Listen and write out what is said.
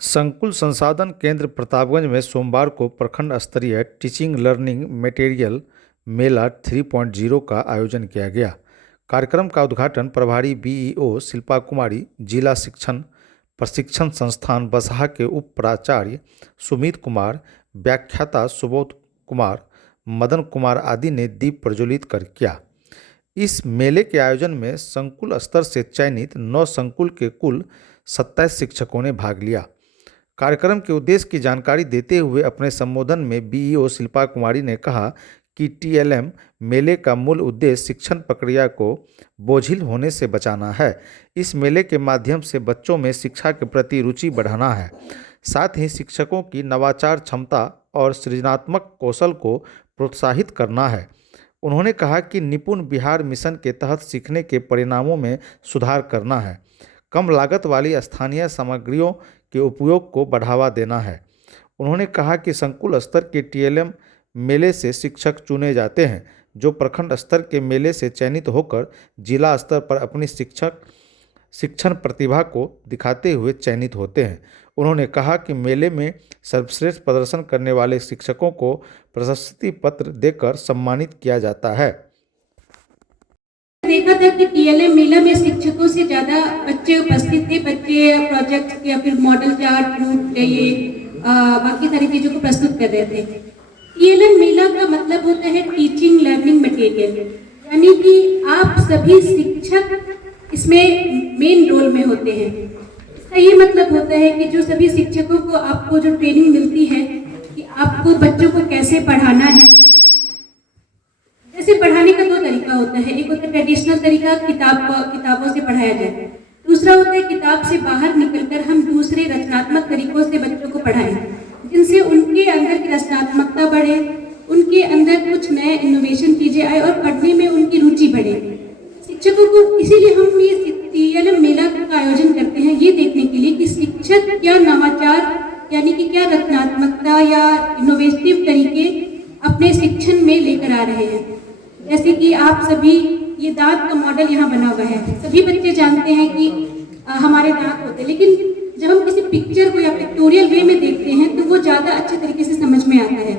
संकुल संसाधन केंद्र प्रतापगंज में सोमवार को प्रखंड स्तरीय टीचिंग लर्निंग मटेरियल मेला 3.0 का आयोजन किया गया। कार्यक्रम का उद्घाटन प्रभारी बीईओ शिल्पा कुमारी, जिला शिक्षण प्रशिक्षण संस्थान बसहा के उप प्राचार्य सुमित कुमार, व्याख्याता सुबोध कुमार, मदन कुमार आदि ने दीप प्रज्वलित कर किया। इस मेले के आयोजन में संकुल स्तर से चयनित 9 संकुल के कुल 27 शिक्षकों ने भाग लिया। कार्यक्रम के उद्देश्य की जानकारी देते हुए अपने संबोधन में बीईओ शिल्पा कुमारी ने कहा कि टीएलएम मेले का मूल उद्देश्य शिक्षण प्रक्रिया को बोझिल होने से बचाना है। इस मेले के माध्यम से बच्चों में शिक्षा के प्रति रुचि बढ़ाना है, साथ ही शिक्षकों की नवाचार क्षमता और सृजनात्मक कौशल को प्रोत्साहित करना है। उन्होंने कहा कि निपुण बिहार मिशन के तहत सीखने के परिणामों में सुधार करना है, कम लागत वाली स्थानीय सामग्रियों के उपयोग को बढ़ावा देना है। उन्होंने कहा कि संकुल स्तर के टीएलएम मेले से शिक्षक चुने जाते हैं, जो प्रखंड स्तर के मेले से चयनित होकर जिला स्तर पर अपनी शिक्षण प्रतिभा को दिखाते हुए चयनित होते हैं। उन्होंने कहा कि मेले में सर्वश्रेष्ठ प्रदर्शन करने वाले शिक्षकों को प्रशस्ति पत्र देकर सम्मानित किया जाता है। देखा था कि टीएलएम मेला में शिक्षकों से ज़्यादा बच्चे उपस्थित थे। बच्चे प्रोजेक्ट या फिर मॉडल चार्ट, रूट ये बाकी सारी चीज़ों को प्रस्तुत कर रहे थे। टीएलएम मेला का मतलब होता है टीचिंग लर्निंग मटेरियल, यानी कि आप सभी शिक्षक इसमें मेन रोल में होते हैं। इसका ये मतलब होता है कि जो सभी शिक्षकों को आपको जो ट्रेनिंग मिलती है कि आपको बच्चों को कैसे पढ़ाना है। जैसे पढ़ाने का 2 तरीका होता है, एक होता है ट्रेडिशनल तरीका, किताबों से पढ़ाया जाए। दूसरा होता है किताब से बाहर निकलकर हम दूसरे रचनात्मक तरीकों से बच्चों को पढ़ाएं, जिनसे उनके अंदर की रचनात्मकता बढ़े, उनके अंदर कुछ नए इनोवेशन चीज़ें आए और पढ़ने में उनकी रुचि बढ़े। शिक्षकों को इसीलिए हम ये टीएलएम मेला का आयोजन करते हैं, ये देखने के लिए कि शिक्षक क्या नवाचार यानी कि क्या रचनात्मकता या इनोवेटिव तरीके अपने शिक्षण में लेकर आ रहे हैं। जैसे कि आप सभी ये दांत का मॉडल यहाँ बना हुआ है। सभी बच्चे जानते हैं कि हमारे दांत होते हैं, लेकिन जब हम किसी पिक्चर को या पिक्टोरियल वे में देखते हैं तो वो ज़्यादा अच्छे तरीके से समझ में आता है।